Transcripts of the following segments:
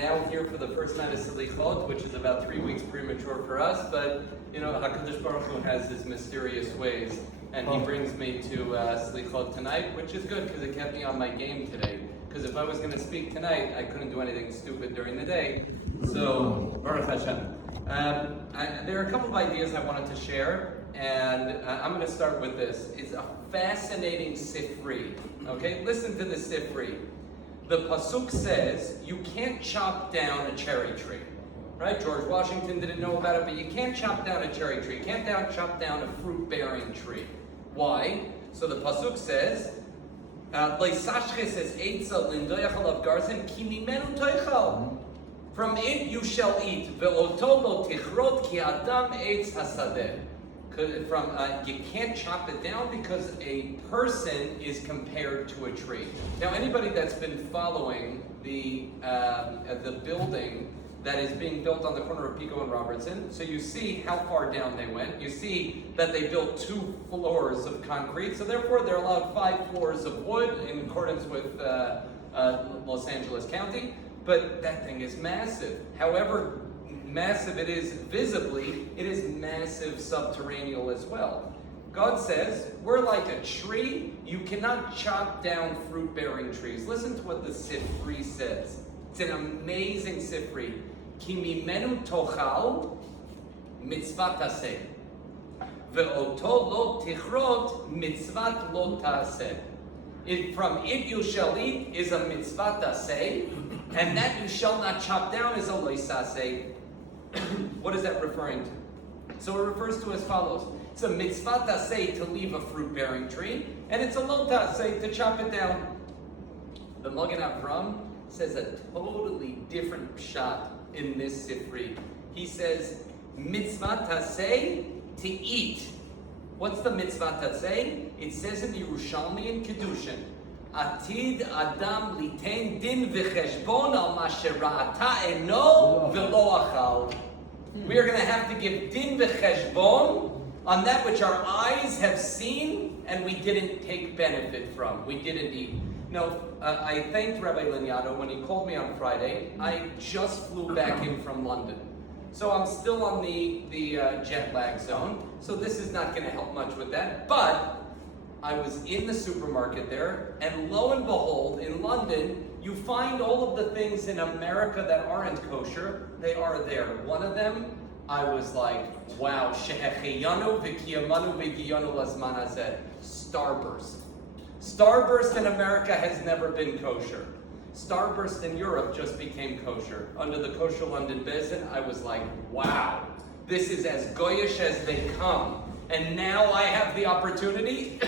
now here for the first night of Selichot, which is about 3 weeks premature for us, but you know, HaKadosh Baruch Hu has his mysterious ways, and he brings me to Selichot tonight, which is good because it kept me on my game today. Because if I was going to speak tonight, I couldn't do anything stupid during the day. So, Baruch Hashem. There are a couple of ideas I wanted to share, and I'm going to start with this. It's a fascinating sifri. Okay, listen to the sifri. The pasuk says you can't chop down a cherry tree. Right? George Washington didn't know about it, but you can't chop down a cherry tree. You can't chop down a fruit-bearing tree. Why? So the pasuk says, from it you shall eat. You can't chop it down because a person is compared to a tree. Now, anybody that's been following the building that is being built on the corner of Pico and Robertson, so you see how far down they went. You see that they built 2 floors of concrete, so therefore they're allowed 5 floors of wood in accordance with Los Angeles County. But that thing is massive. However massive it is visibly, it is massive subterranean as well. God says, we're like a tree. You cannot chop down fruit-bearing trees. Listen to what the Sifri says. It's an amazing Sifri. Ki mimenu tochal mitzvat taseh. Ve'oto lo tichrot mitzvat lo taseh. From it you shall eat is a mitzvat taseh, and that you shall not chop down is a lo taseh. What is that referring to? So it refers to as follows. It's a mitzvah taseh to leave a fruit-bearing tree, and it's a lo taseh to chop it down. The Magen Avram says a totally different shot in this sifri. He says, mitzvah taseh to eat. What's the mitzvah taseh? It says in Yerushalmi in Kedushin, Atid Adam liten din v'cheshbon al mashera'ata eno v'lo achal. We are going to have to give din v'cheshbon on that which our eyes have seen and we didn't take benefit from. We didn't eat. No, I thanked Rabbi Laniato when he called me on Friday. I just flew back in from London. So I'm still on the jet lag zone. So this is not going to help much with that. But I was in the supermarket there, and lo and behold, in London, you find all of the things in America that aren't kosher. They are there. One of them, I was like, wow, Shehecheyanu v'kiyamanu v'giyanu lazman hazeh. Starburst. Starburst in America has never been kosher. Starburst in Europe just became kosher. Under the Kosher London Bezin, I was like, wow, this is as goyish as they come. And now I have the opportunity,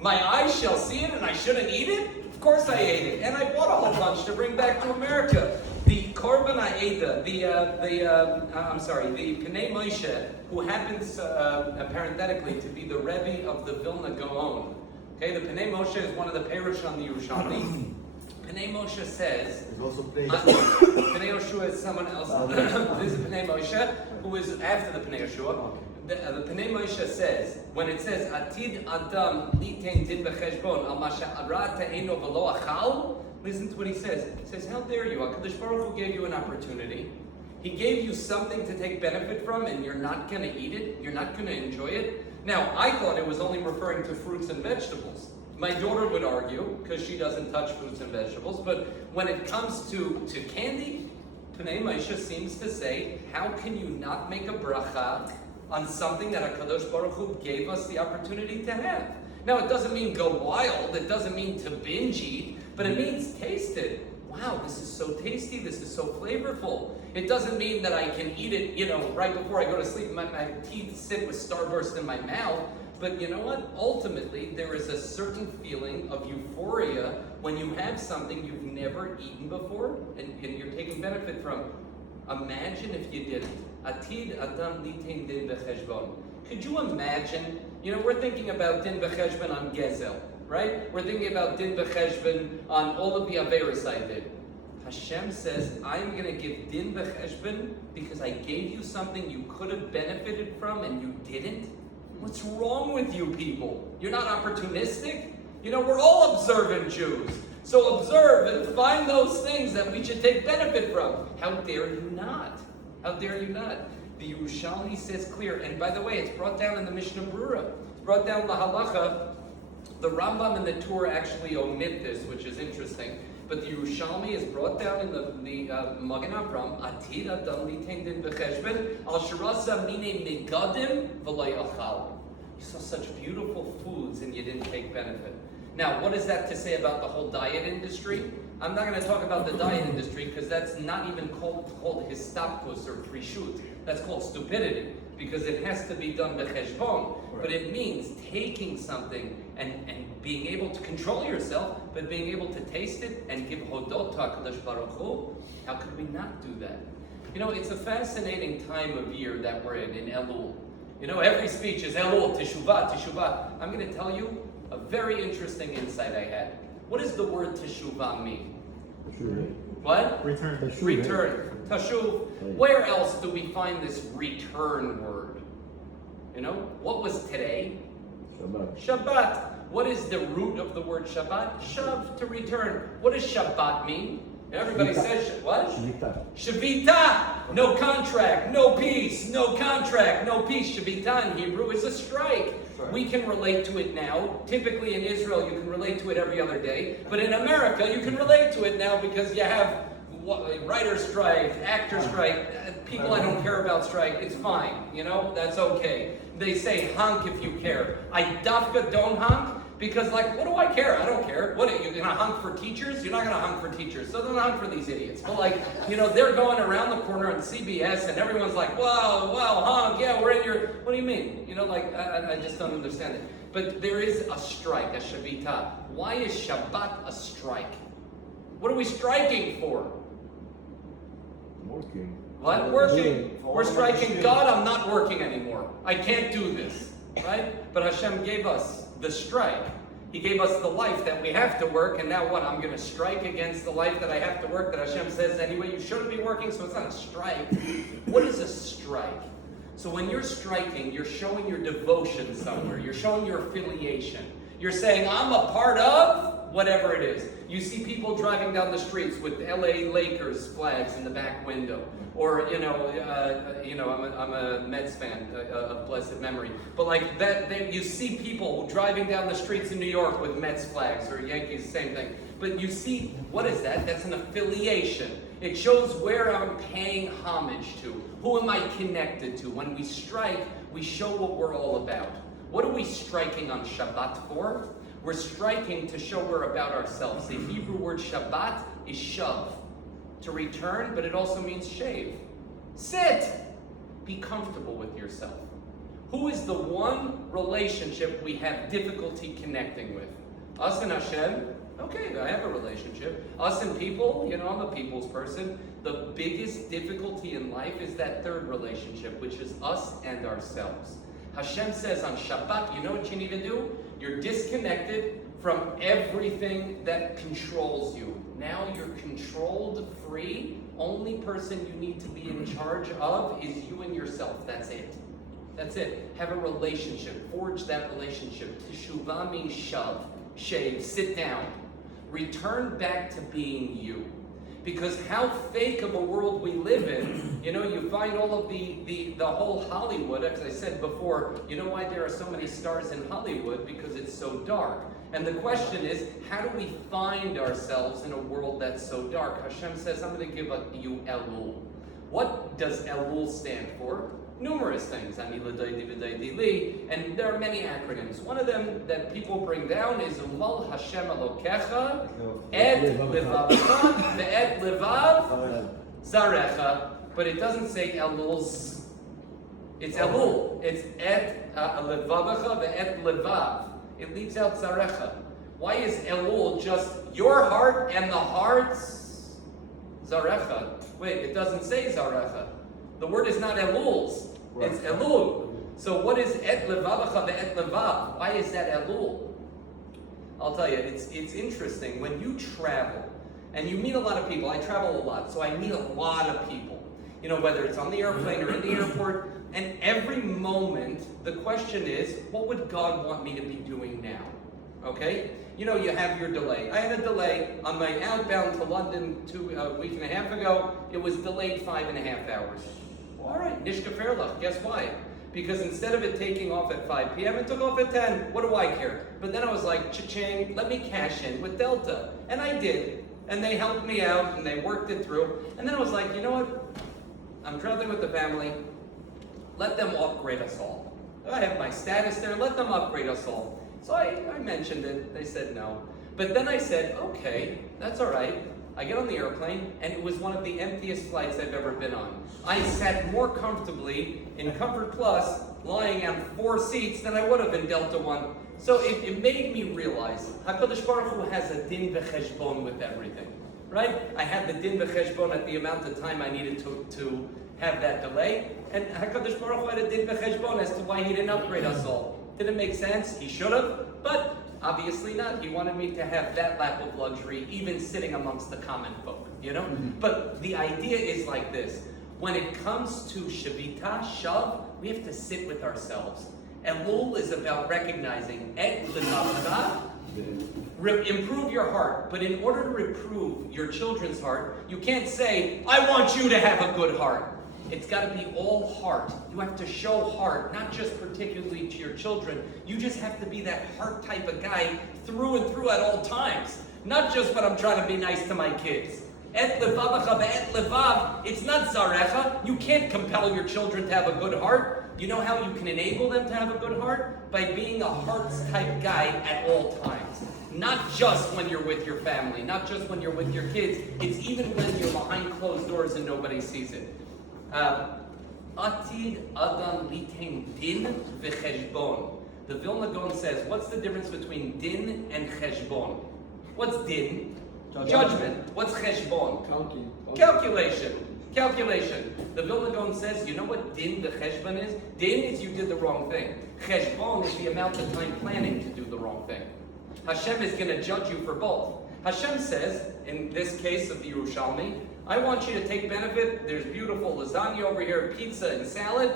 my eyes shall see it and I shouldn't eat it? Of course I ate it. And I bought a whole bunch to bring back to America. The Korban Ha'eda, the Pnei Moshe, who happens parenthetically to be the Rebbe of the Vilna Gaon. Okay, the Pnei Moshe is one of the Perush on the Yerushalmi. Pnei Moshe says, Pnei Yoshua is someone else. This is Pnei Moshe, who is after the Pnei Yoshua. The Pnei Moshe says, when it says, Atid Adam liten din b'cheshbon al masha'ara ta'eno v'lo achal, listen to what he says. He says, how dare you? HaKadosh Baruch Hu gave you an opportunity. He gave you something to take benefit from, and you're not going to eat it? You're not going to enjoy it? Now, I thought it was only referring to fruits and vegetables. My daughter would argue, because she doesn't touch fruits and vegetables, but when it comes to candy, Pnei Moshe seems to say, how can you not make a bracha on something that HaKadosh Baruch Hu gave us the opportunity to have? Now, it doesn't mean go wild, it doesn't mean to binge eat, but it means taste it. Wow, this is so tasty, this is so flavorful. It doesn't mean that I can eat it, right before I go to sleep, my teeth sit with Starburst in my mouth. But you know what? Ultimately, there is a certain feeling of euphoria when you have something you've never eaten before and you're taking benefit from. Imagine if you didn't. Atid Adam liten din b'cheshbon. Could you imagine? We're thinking about din b'cheshbon on Gezel, right? We're thinking about din b'cheshbon on all of the Averis I did. Hashem says, I'm going to give din b'cheshbon because I gave you something you could have benefited from and you didn't. What's wrong with you people? You're not opportunistic? We're all observant Jews. So observe and find those things that we should take benefit from. How dare you not? How dare you not? The Yerushalmi says clear, and by the way, it's brought down in the Mishnah Brura. It's brought down in the Halacha. The Rambam and the Torah actually omit this, which is interesting. But the Yerushalmi is brought down in the Magen Avraham. Atid adam litain din b'cheshbon al shirasa mine megadim v'lo yachal. You saw such beautiful foods and you didn't take benefit. Now, what is that to say about the whole diet industry? I'm not going to talk about the diet industry because that's not even called histapkus or prishut. That's called stupidity because it has to be done b'cheshbon. But it means taking something and being able to control yourself, but being able to taste it and give hodot to HaKadosh Baruch Hu. How could we not do that? You know, it's a fascinating time of year that we're in Elul. You know, every speech is Elul, Teshuvah, Teshuvah. I'm going to tell you a very interesting insight I had. What does the word Teshuvah mean? What? Return. Return. Tashuv. Where else do we find this return word? You know, what was today? Shabbat. Shabbat. What is the root of the word Shabbat? Shav, to return. What does Shabbat mean? Everybody Shvita. says, what? Shvita. Shavita. No contract, no peace, no contract, no peace. Shavita in Hebrew is a strike. Right. We can relate to it now. Typically in Israel, you can relate to it every other day. But in America, you can relate to it now because you have writer strike, actor strike. People I don't care about strike. It's fine. You know, that's okay. They say honk if you care. I dafka don't honk. Because, like, what do I care? I don't care. What, are you going to honk for teachers? You're not going to honk for teachers. So don't honk for these idiots. But, like, you know, they're going around the corner on CBS and everyone's like, wow, honk, yeah, we're in your... What do you mean? You know, like, I just don't understand it. But there is a strike, a shavita. Why is Shabbat a strike? What are we striking for? Working. What? Working. We're striking. God, I'm not working anymore. I can't do this. Right? But Hashem gave us the strike. He gave us the life that we have to work, and now what? I'm going to strike against the life that I have to work, that Hashem says anyway, you shouldn't be working, so it's not a strike. What is a strike? So when you're striking, you're showing your devotion somewhere. You're showing your affiliation. You're saying, I'm a part of whatever it is. You see people driving down the streets with LA Lakers flags in the back window. Or, I'm a Mets fan of blessed memory. But like that, you see people driving down the streets in New York with Mets flags or Yankees, same thing. But you see, what is that? That's an affiliation. It shows where I'm paying homage to. Who am I connected to? When we strike, we show what we're all about. What are we striking on Shabbat for? We're striking to show we're about ourselves. The Hebrew word Shabbat is shav, to return, but it also means shave. Sit. Be comfortable with yourself. Who is the one relationship we have difficulty connecting with? Us and Hashem? Okay, I have a relationship. Us and people? You know, I'm a people's person. The biggest difficulty in life is that third relationship, which is us and ourselves. Hashem says on Shabbat, you know what you need to do? You're disconnected from everything that controls you. Now you're controlled, free. Only person you need to be in charge of is you and yourself. That's it. That's it. Have a relationship. Forge that relationship. Teshuvah means shave, sit down. Return back to being you. Because how fake of a world we live in, you know, you find all of the whole Hollywood, as I said before, you know why there are so many stars in Hollywood? Because it's so dark. And the question is, how do we find ourselves in a world that's so dark? Hashem says, I'm going to give you Elul. What does Elul stand for? Numerous things. And there are many acronyms. One of them that people bring down is Umal Hashem Elokecha Et Levavecha Ve'et Levav Zarecha. But it doesn't say Elul's. It's Elul. It's Et Levavecha Ve'et Levav. It leaves out Zarecha. Why is Elul just your heart and the heart's Zarecha? Wait, it doesn't say Zarecha. The word is not Elul's. Right. It's Elul. So what is Et Levavecha Ve'et Levav? Why is that Elul? I'll tell you, it's interesting. When you travel, and you meet a lot of people, I travel a lot, so I meet a lot of people. You know, whether it's on the airplane or in the airport, and every moment, the question is, what would God want me to be doing now? okay? You know, you have your delay. I had a delay on my outbound to London a week and a half ago. It was delayed 5.5 hours. All right, Nishka Fairluck, guess why? Because instead of it taking off at 5 p.m., it took off at 10. What do I care? But then I was like, cha-ching, let me cash in with Delta. And I did. And they helped me out, and they worked it through. And then I was like, you know what? I'm traveling with the family. Let them upgrade us all. I have my status there. Let them upgrade us all. So I mentioned it. They said no. But then I said, okay, that's all right. I get on the airplane, and it was one of the emptiest flights I've ever been on. I sat more comfortably in Comfort Plus, lying on 4 seats, than I would have in Delta One. So it made me realize HaKadosh Baruch Hu has a din v'cheshbon with everything, right? I had the din v'cheshbon at the amount of time I needed to have that delay, and HaKadosh Baruch Hu had a din v'cheshbon as to why he didn't upgrade us all. Didn't make sense. He should have, but obviously not. He wanted me to have that lap of luxury, even sitting amongst the common folk, you know? Mm-hmm. But the idea is like this. When it comes to Shavita, Shav, we have to sit with ourselves. Elul is about recognizing et l'nafka, improve your heart. But in order to improve your children's heart, you can't say, I want you to have a good heart. It's got to be all heart. You have to show heart, not just particularly to your children. You just have to be that heart type of guy through and through at all times. Not just when I'm trying to be nice to my kids. Et levavacha ve'et levav. It's not zarecha. You can't compel your children to have a good heart. You know how you can enable them to have a good heart? By being a hearts type guy at all times. Not just when you're with your family, not just when you're with your kids. It's even when you're behind closed doors and nobody sees it. Atid Adam Litain Din v'cheshbon. The Vilna Gaon says, what's the difference between din and cheshbon? What's din? Judgment. What's cheshbon? Calculation. The Vilna Gaon says, you know what din v'cheshbon is? Din is you did the wrong thing. Cheshbon is the amount of time planning to do the wrong thing. Hashem is going to judge you for both. Hashem says, in this case of the Yerushalmi, I want you to take benefit. There's beautiful lasagna over here, pizza and salad.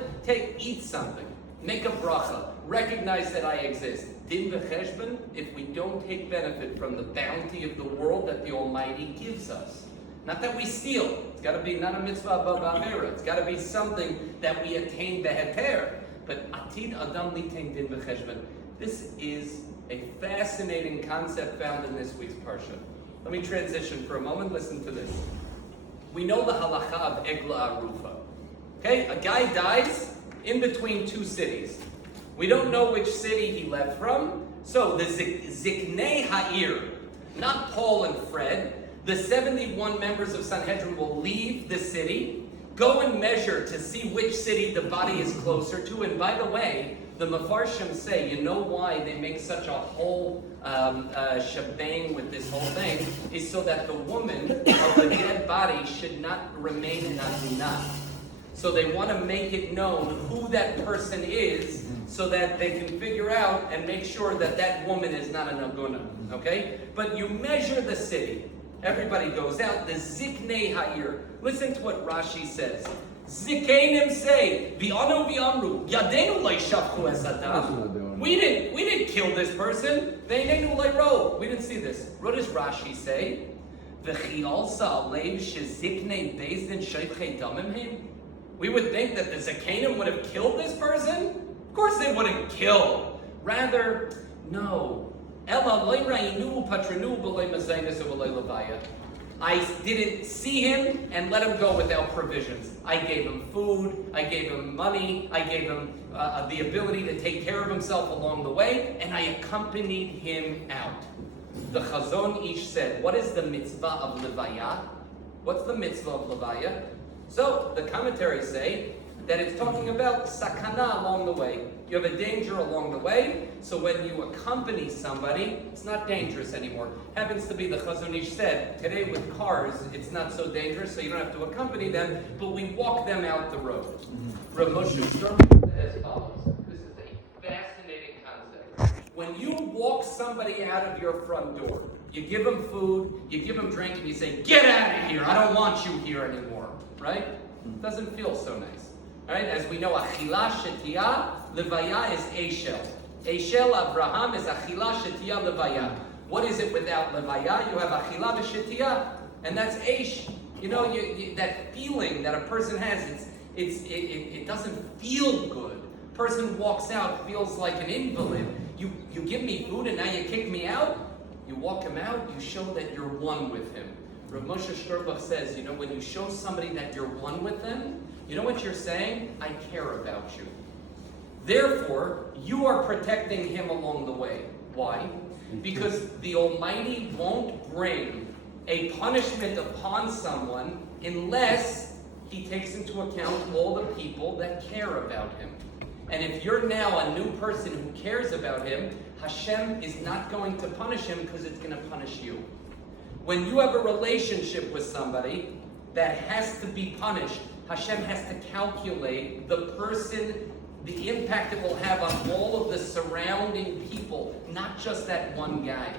Eat something. Make a bracha. Recognize that I exist. Din v'cheshbon, if we don't take benefit from the bounty of the world that the Almighty gives us. Not that we steal. It's got to be not a mitzvah b'avera. It's got to be something that we attain beheter. But atid adam litain din v'cheshbon. This is a fascinating concept found in this week's parsha. Let me transition for a moment. Listen to this. We know the halacha of Egla Arufa. Okay, a guy dies in between 2 cities. We don't know which city he left from. So the Ziknei Ha'ir, not Paul and Fred, the 71 members of Sanhedrin will leave the city, go and measure to see which city the body is closer to. And by the way, the Mefarshim say, you know why they make such a whole shebang with this whole thing, is so that the woman of the dead body should not remain in Adunah. So they want to make it known who that person is, so that they can figure out and make sure that that woman is not an Aguna. Okay? But you measure the city. Everybody goes out. The Ziknei Ha'ir. Listen to what Rashi says. Zikenim say, V'anu v'amru, Yadenu le'shafchu es adam. We didn't kill this person. V'einenu le'ro. We didn't see this. What does Rashi say? V'chialsa alev sheziknei bezdin sheichei damim him. We would think that the Zikenim would have killed this person? Of course they wouldn't kill. Rather, no. Ela le'ra'inu patrinu b'lei mazaynis v'lei levaya. I didn't see him and let him go without provisions. I gave him food, I gave him money, I gave him the ability to take care of himself along the way, and I accompanied him out. The Chazon Ish said, what is the mitzvah of Levaya? What's the mitzvah of Levaya? So the commentaries say that it's talking about sakana along the way. You have a danger along the way, so when you accompany somebody, it's not dangerous anymore. Happens to be the Chazon Ish said, today with cars, it's not so dangerous, so you don't have to accompany them, but we walk them out the road. Rav Moshe Shlomo said as follows. This is a fascinating concept. When you walk somebody out of your front door, you give them food, you give them drink, and you say, get out of here, I don't want you here anymore, right? It doesn't feel so nice. Right? As we know, achila shetiyah, levaya is eshel. Eshel Avraham is achila shetiyah levaya. What is it without levaya? You have achila v'shetiyah, and that's eish. You know, that feeling that a person has, it doesn't feel good. Person walks out, feels like an invalid. You give me food and now you kick me out? You walk him out, you show that you're one with him. Rav Moshe Shlomo says, you know, when you show somebody that you're one with them, you know what you're saying? I care about you. Therefore, you are protecting him along the way. Why? Because the Almighty won't bring a punishment upon someone unless he takes into account all the people that care about him. And if you're now a new person who cares about him, Hashem is not going to punish him because it's going to punish you. When you have a relationship with somebody that has to be punished, Hashem has to calculate the person, the impact it will have on all of the surrounding people, not just that one guy.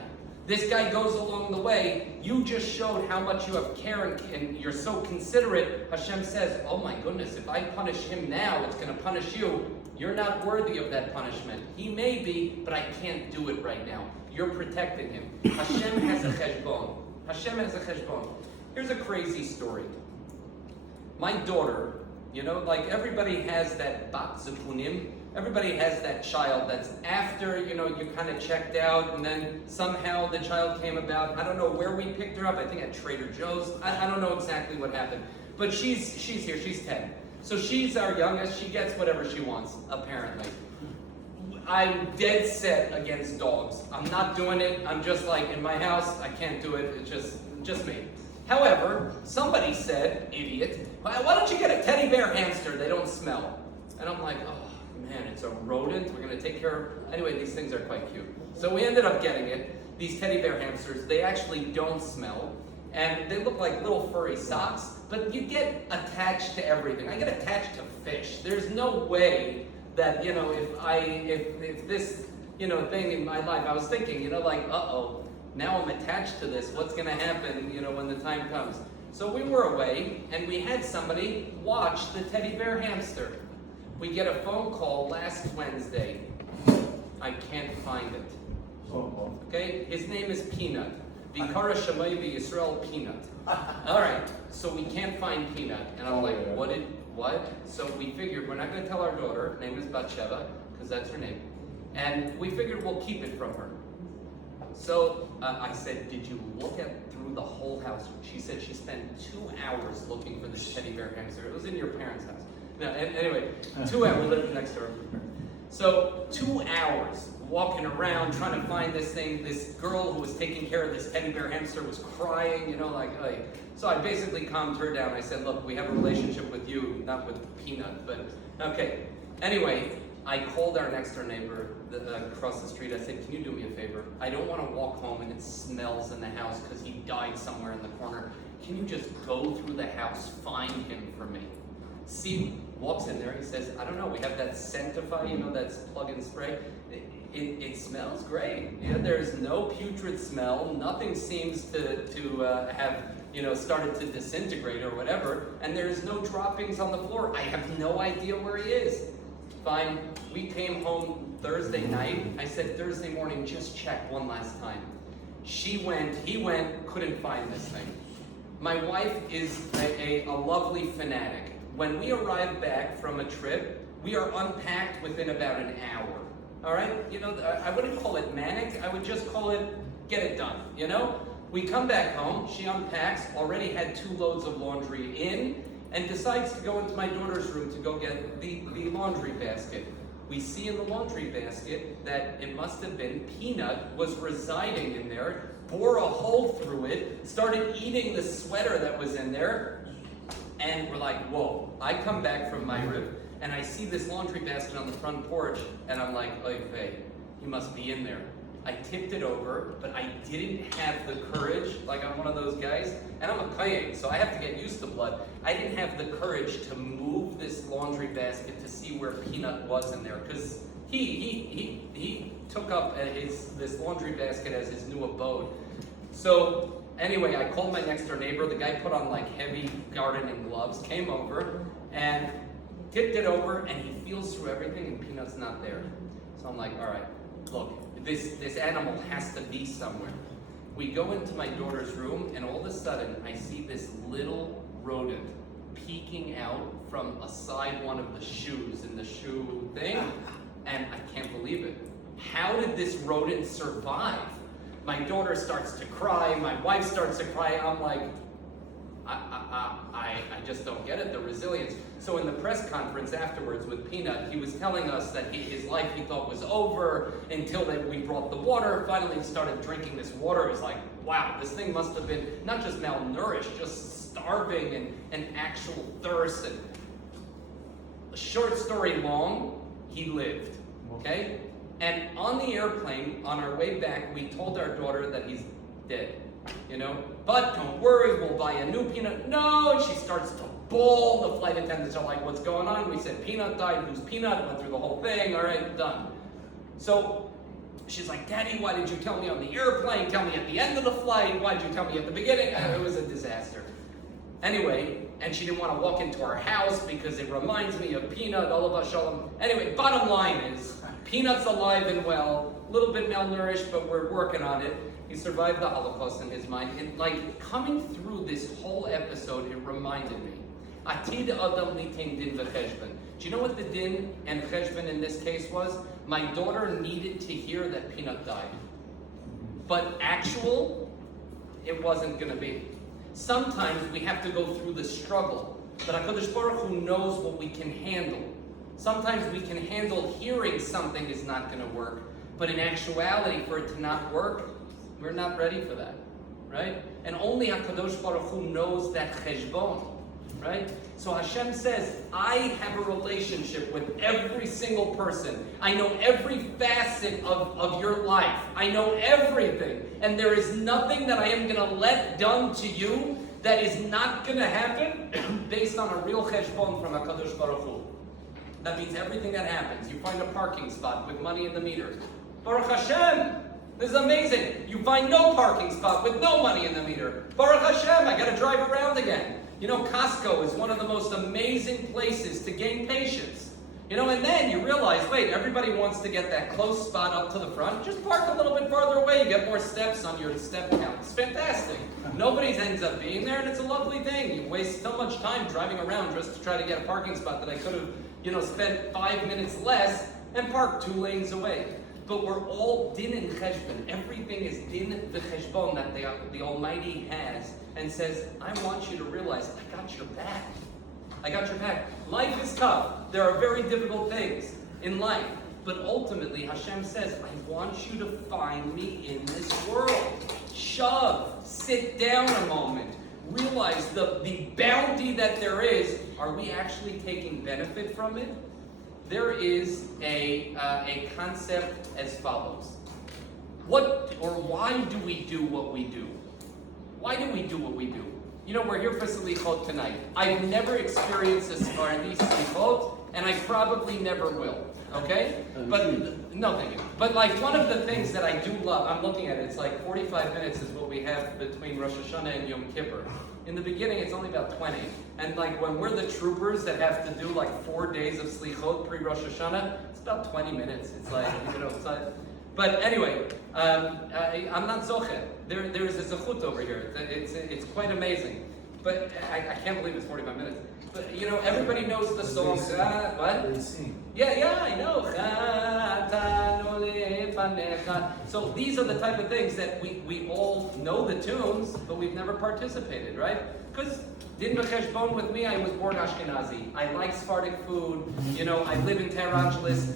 This guy goes along the way. You just showed how much you have care and you're so considerate. Hashem says, oh my goodness, if I punish him now, it's going to punish you. You're not worthy of that punishment. He may be, but I can't do it right now. You're protecting him. Hashem has a cheshbon. Hashem has a cheshbon. Here's a crazy story. My daughter, you know, like everybody has that bat zipunim. Everybody has that child that's after, you know, you kind of checked out and then somehow the child came about. I don't know where we picked her up. I think at Trader Joe's. I don't know exactly what happened. But she's here. She's 10. So she's our youngest. She gets whatever she wants, apparently. I'm dead set against dogs. I'm not doing it. I'm just like, in my house, I can't do it. It's just me. However, somebody said, idiot, why don't you get a teddy bear hamster? They don't smell. And I'm like, oh man, it's a rodent. We're going to take care of. Anyway, these things are quite cute. So we ended up getting it. These teddy bear hamsters, they actually don't smell. And they look like little furry socks, but you get attached to everything. I get attached to fish. There's no way that, you know, if this, you know, thing in my life, I was thinking, you know, like, uh-oh, now I'm attached to this. What's going to happen, you know, when the time comes? So we were away, and we had somebody watch the teddy bear hamster. We get a phone call last Wednesday. I can't find it. Okay? His name is Peanut. Vikara Shemai Yisrael Peanut. All right, so we can't find Peanut. And I'm like, what? So we figured we're not going to tell our daughter. Her name is Batsheva, because that's her name. And we figured we'll keep it from her. So I said, did you look through the whole house? She said she spent 2 hours looking for this teddy bear hamster. It was in your parents' house. No, anyway, 2 hours. We lived next door. So 2 hours walking around trying to find this thing. This girl who was taking care of this teddy bear hamster was crying, you know, like. So I basically calmed her down. I said, look, we have a relationship with you, not with Peanut, but okay. Anyway, I called our next door neighbor across the street. I said, can you do me a favor? I don't want to walk home and it smells in the house because he died somewhere in the corner. Can you just go through the house, find him for me? See, walks in there, he says, I don't know, we have that Scent-ify, you know, that's plug and spray. It smells great. Yeah, there's no putrid smell. Nothing seems to have, you know, started to disintegrate or whatever. And there's no droppings on the floor. I have no idea where he is. Fine. We came home Thursday night. I said, Thursday morning, just check one last time. He went, couldn't find this thing. My wife is a lovely fanatic. When we arrive back from a trip, we are unpacked within about an hour. All right? You know, I wouldn't call it manic. I would just call it get it done, you know? We come back home. She unpacks, already had 2 loads of laundry in, and decides to go into my daughter's room to go get the laundry basket. We see in the laundry basket that it must have been Peanut was residing in there, bore a hole through it, started eating the sweater that was in there, and we're like, whoa. I come back from my rib, and I see this laundry basket on the front porch, and I'm like, oy vey, he must be in there. I tipped it over, but I didn't have the courage, like I'm one of those guys, and I'm a kayin, so I have to get used to blood. I didn't have the courage to move this laundry basket to see where Peanut was in there, because he took up this laundry basket as his new abode. So anyway, I called my next door neighbor. The guy put on like heavy gardening gloves, came over and tipped it over, and he feels through everything, and Peanut's not there. So I'm like, all right, look, this animal has to be somewhere. We go into my daughter's room, and all of a sudden, I see this little rodent peeking out from aside one of the shoes in the shoe thing, and I can't believe it. How did this rodent survive? My daughter starts to cry, my wife starts to cry. I'm like, I just don't get it, the resilience. So in the press conference afterwards with Peanut, he was telling us that his life he thought was over until we brought the water. Finally he started drinking this water. It was like, wow, this thing must have been not just malnourished, just starving and actual thirst. And short story long, he lived, okay? And on the airplane, on our way back, we told our daughter that he's dead, But don't worry, we'll buy a new Peanut. No, and she starts to bawl. The flight attendants are like, what's going on? We said Peanut died. Who's Peanut? Went through the whole thing. All right, done. So she's like, Daddy, why did you tell me on the airplane? Tell me at the end of the flight. Why did you tell me at the beginning? It was a disaster. Anyway, and she didn't want to walk into our house because it reminds me of Peanut, Olav Shalom. Anyway, bottom line is, Peanut's alive and well, a little bit malnourished, but we're working on it. He survived the Holocaust in his mind. And like coming through this whole episode, it reminded me. Atid Adam litin din v'cheshbon. Do you know what the din and cheshbon in this case was? My daughter needed to hear that Peanut died. But it wasn't going to be. Sometimes we have to go through the struggle. But HaKadosh Baruch Hu knows what we can handle. Sometimes we can handle hearing something is not going to work. But in actuality, for it to not work, we're not ready for that, right? And only HaKadosh Baruch Hu knows that cheshbon, right? So Hashem says, I have a relationship with every single person. I know every facet of your life. I know everything. And there is nothing that I am going to let done to you that is not going to happen based on a real cheshbon from HaKadosh Baruch Hu. That means everything that happens. You find a parking spot with money in the meter. Baruch Hashem! This is amazing. You find no parking spot with no money in the meter. Baruch Hashem, I got to drive around again. Costco is one of the most amazing places to gain patience. And then you realize, wait, everybody wants to get that close spot up to the front. Just park a little bit farther away. You get more steps on your step count. It's fantastic. Nobody ends up being there, and it's a lovely thing. You waste so much time driving around just to try to get a parking spot that I could have, spent 5 minutes less and parked 2 lanes away. But we're all din and cheshbon. Everything is din v'cheshbon that the Almighty has and says, I want you to realize, I got your back. I got your back. Life is tough. There are very difficult things in life. But ultimately, Hashem says, I want you to find me in this world. Shove. Sit down a moment. Realize the bounty that there is. Are we actually taking benefit from it? There is a concept as follows. Why do we do what we do? Why do we do what we do? We're here for Selichot tonight. I've never experienced a Sephardi Selichot, and I probably never will. Okay? But no, thank you. But one of the things that I do love, I'm looking at it, it's 45 minutes is what we have between Rosh Hashanah and Yom Kippur. In the beginning, it's only about 20. And when we're the troopers that have to do 4 days of Slichot pre-Rosh Hashanah, it's about 20 minutes. It's but anyway, I'm not Zochet. There is a Zechut over here. It's quite amazing. But I can't believe it's 45 minutes. But everybody knows the song. What? Yeah, I know. So these are the type of things that we all know the tunes, but we've never participated, right? Because Din v'cheshbon with me, I was born Ashkenazi. I like Sephardic food. I live in Tehran,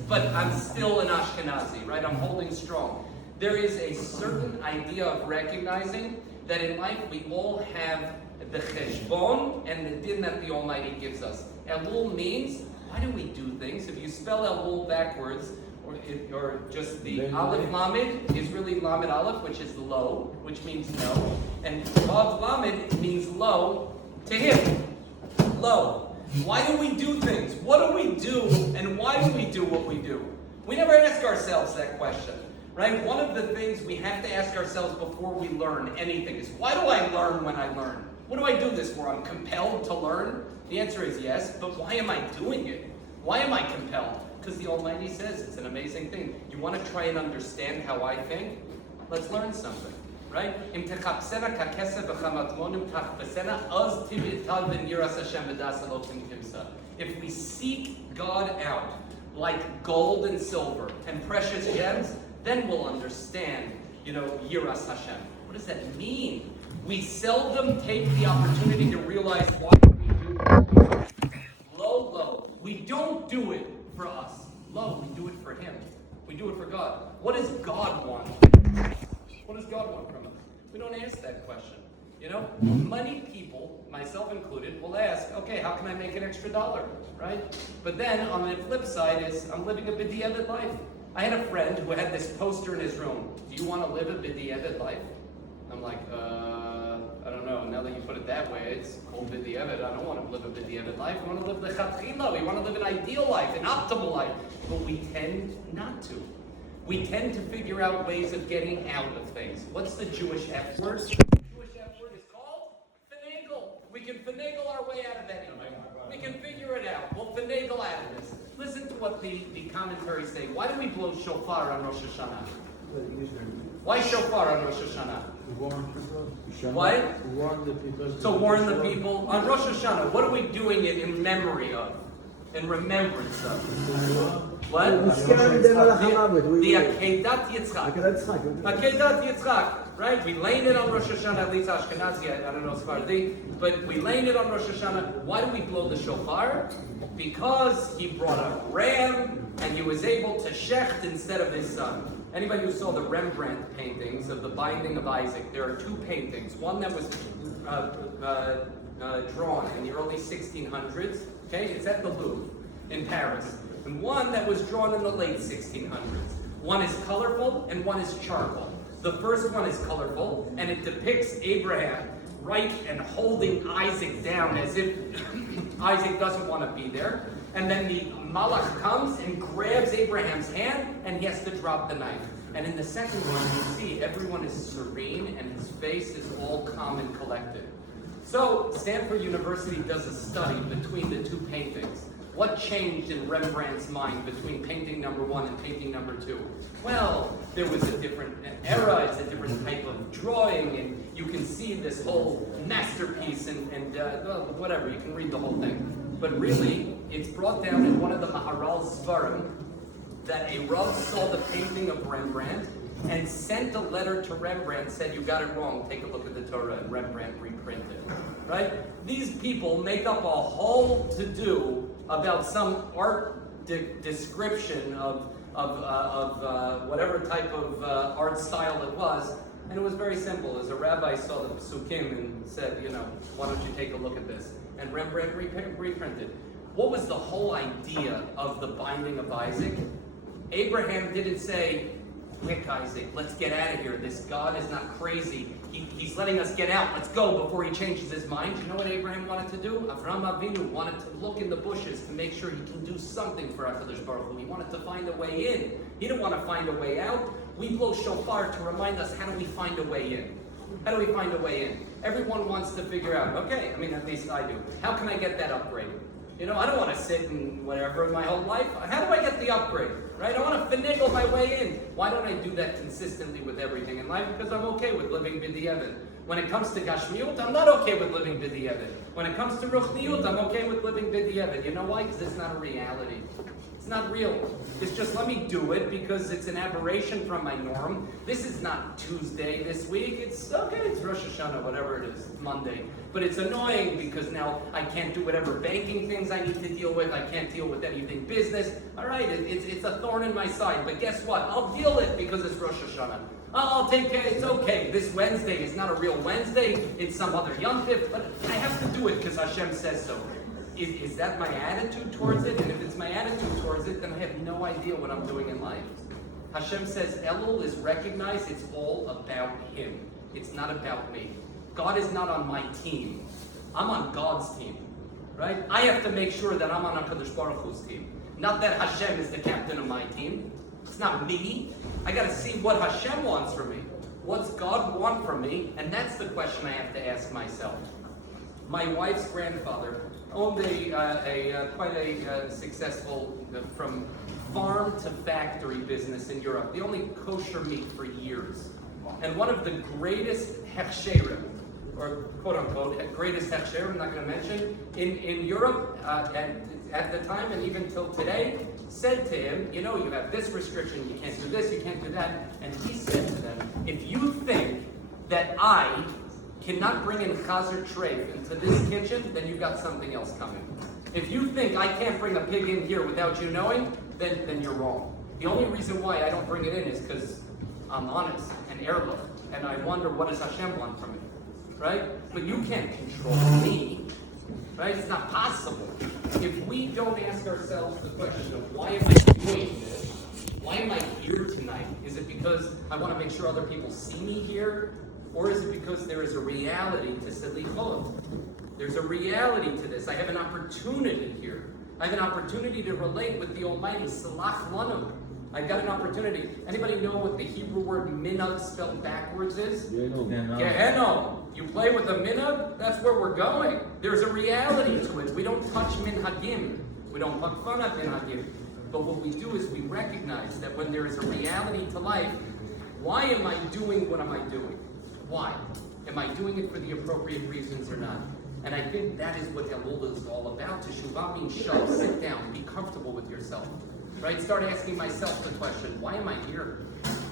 but I'm still an Ashkenazi, right? I'm holding strong. There is a certain idea of recognizing that in life we all have the cheshbon and the din that the Almighty gives us. Elul means, why do we do things? If you spell Elul backwards, or just the Aleph Lamed is really Lamed Aleph, which is low, which means no. And Vav Lamed means low to him. Low. Why do we do things? What do we do, and why do we do what we do? We never ask ourselves that question. Right? One of the things we have to ask ourselves before we learn anything is, why do I learn when I learn? What do I do this for? I'm compelled to learn? The answer is yes, but why am I doing it? Why am I compelled? Because the Almighty says it's an amazing thing. You want to try and understand how I think? Let's learn something, right? If we seek God out like gold and silver and precious gems, then we'll understand, Yiras Hashem. What does that mean? We seldom take the opportunity to realize why we do it. Low. We don't do it for us. Low, we do it for Him. We do it for God. What does God want? What does God want from us? We don't ask that question. Many people, myself included, will ask, okay, how can I make an extra $1, right? But then on the flip side is, I'm living a b'diavad life. I had a friend who had this poster in his room. Do you want to live a b'diavad life? I'm like, I don't know. Now that you put it that way, it's called b'diavad. I don't want to live a b'diavad life. I want to live the chatchila. We want to live an ideal life, an optimal life. But we tend not to. We tend to figure out ways of getting out of things. What's the Jewish F word? The Jewish F word is called finagle. We can finagle our way out of anything. We can figure it out. We'll finagle out of this. Listen to what the commentaries say. Why do we blow shofar on Rosh Hashanah? Why shofar on Rosh Hashanah? What? Warn the people. So warn the people. On Rosh Hashanah, what are we doing it in memory of? In remembrance of? What? The Akedat Yitzchak. Akedat Yitzchak. Right? We laying it on Rosh Hashanah, at least Ashkenazi, I don't know Sephardi, but we laying it on Rosh Hashanah. Why do we blow the shofar? Because he brought a ram and he was able to shecht instead of his son. Anybody who saw the Rembrandt paintings of the Binding of Isaac, there are two paintings. One that was drawn in the early 1600s, okay? It's at the Louvre in Paris. And one that was drawn in the late 1600s. One is colorful and one is charcoal. The first one is colorful, and it depicts Abraham right and holding Isaac down as if Isaac doesn't want to be there. And then the Malach comes and grabs Abraham's hand, and he has to drop the knife. And in the second one, you see everyone is serene, and his face is all calm and collected. So Stanford University does a study between the two paintings. What changed in Rembrandt's mind between painting number 1 and painting number 2? Well, there was a different era, it's a different type of drawing, and you can see this whole masterpiece and whatever, you can read the whole thing. But really, it's brought down in one of the Maharal's Svarim that a Rav saw the painting of Rembrandt and sent a letter to Rembrandt, said, you got it wrong, take a look at the Torah, and Rembrandt reprinted it, right? These people make up a whole to-do about some art description of whatever type of art style it was, and it was very simple. As a rabbi saw the Psukim and said, why don't you take a look at this? And Rembrandt reprinted. What was the whole idea of the Binding of Isaac? Abraham didn't say, quick, Isaac, let's get out of here. This God is not crazy. He's letting us get out. Let's go before he changes his mind. You know what Abraham wanted to do? Avraham Avinu wanted to look in the bushes to make sure he can do something for HaKadosh Baruch Hu. He wanted to find a way in. He didn't want to find a way out. We blow shofar to remind us, how do we find a way in? How do we find a way in? Everyone wants to figure out, okay, at least I do. How can I get that upgrade? I don't want to sit in whatever my whole life. How do I get the upgrade? Right? I want to finagle my way in. Why don't I do that consistently with everything in life? Because I'm okay with living b'diavad. When it comes to gashmiut, I'm not okay with living b'diavad. When it comes to ruchniut, I'm okay with living b'diavad. You know why? Because it's not a reality. It's not real. It's just, let me do it because it's an aberration from my norm. This is not Tuesday this week. It's okay, it's Rosh Hashanah, whatever it is, Monday. But it's annoying because now I can't do whatever banking things I need to deal with. I can't deal with anything business. All right, it's a thorn in my side. But guess what? I'll deal it because it's Rosh Hashanah. I'll take care. It's okay. This Wednesday is not a real Wednesday. It's some other Yom Tov. But I have to do it because Hashem says so. Is that my attitude towards it? And if it's my attitude towards it, then I have no idea what I'm doing in life. Hashem says Elul is recognized. It's all about Him. It's not about me. God is not on my team. I'm on God's team, right? I have to make sure that I'm on HaKadosh Baruch Hu's team. Not that Hashem is the captain of my team. It's not me. I got to see what Hashem wants from me. What's God want from me? And that's the question I have to ask myself. My wife's grandfather owned quite a successful, from farm to factory business in Europe, the only kosher meat for years. And one of the greatest hechsherim, or quote unquote, greatest hechsherim, I'm not going to mention, in Europe at the time and even till today, said to him, you know, you have this restriction, you can't do this, you can't do that. And he said to them, if you think that I cannot bring in chazer treif into this kitchen, then you've got something else coming. If you think I can't bring a pig in here without you knowing, then you're wrong. The only reason why I don't bring it in is because I'm honest and heirloom, and I wonder what does Hashem want from me, right? But you can't control me, right? It's not possible. If we don't ask ourselves the question of why am I doing this? Why am I here tonight? Is it because I want to make sure other people see me here? Or is it because there is a reality to Selichot? There's a reality to this. I have an opportunity here. I have an opportunity to relate with the Almighty. Salach lanu. I've got an opportunity. Anybody know what the Hebrew word minhag spelled backwards is? Gehenom. You play with a minhag, that's where we're going. There's a reality to it. We don't touch minhagim. We don't poke fun at minhagim. But what we do is we recognize that when there is a reality to life, why am I doing what am I doing? Why? Am I doing it for the appropriate reasons or not? And I think that is what Elul is all about. Teshuvah means shove, sit down, be comfortable with yourself. Right? Start asking myself the question, why am I here?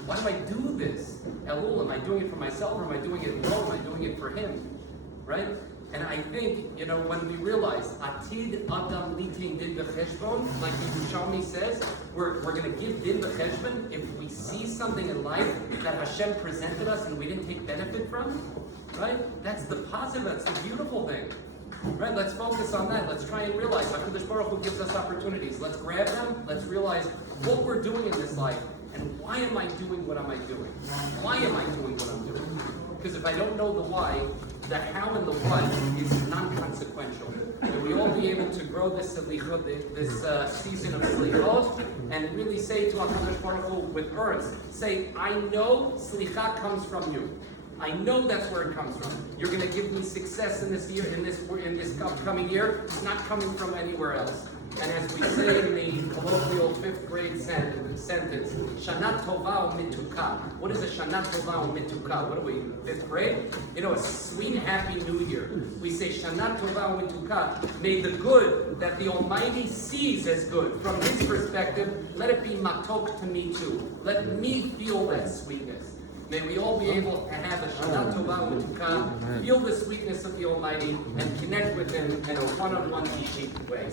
Why do I do this? Elul, am I doing it for myself or am I doing it alone? Am I doing it for him? Right? And I think, you know, when we realize Atid Adam Litin Din B'Cheshbon, like Yerushalmi says, we're going to give Din B'Cheshbon if we see something in life that Hashem presented us and we didn't take benefit from, right? That's the positive, that's the beautiful thing. Right? Let's focus on that. Let's try and realize HaKadosh Baruch Hu gives us opportunities. Let's grab them. Let's realize what we're doing in this life and why am I doing what am I doing? Why am I doing what I'm doing? Because if I don't know the why, the how and the what is non-consequential. And we all be able to grow this selichot, this season of selichot, and really say to HaKadosh Baruch Hu with words, say, I know selichah comes from you. I know that's where it comes from. You're going to give me success in this year, in this upcoming year. It's not coming from anywhere else. And as we say in the colloquial 5th grade sentence, Shana Tova U'Mituka. What is a Shana Tova U'Mituka? What are we, 5th grade? You know, a sweet, happy new year. We say Shana Tova U'Mituka. May the good that the Almighty sees as good, from His perspective, let it be matok to me too. Let me feel that sweetness. May we all be able to have a Shana Tova U'Mituka, feel the sweetness of the Almighty, and connect with Him in a one-on-one, deep way.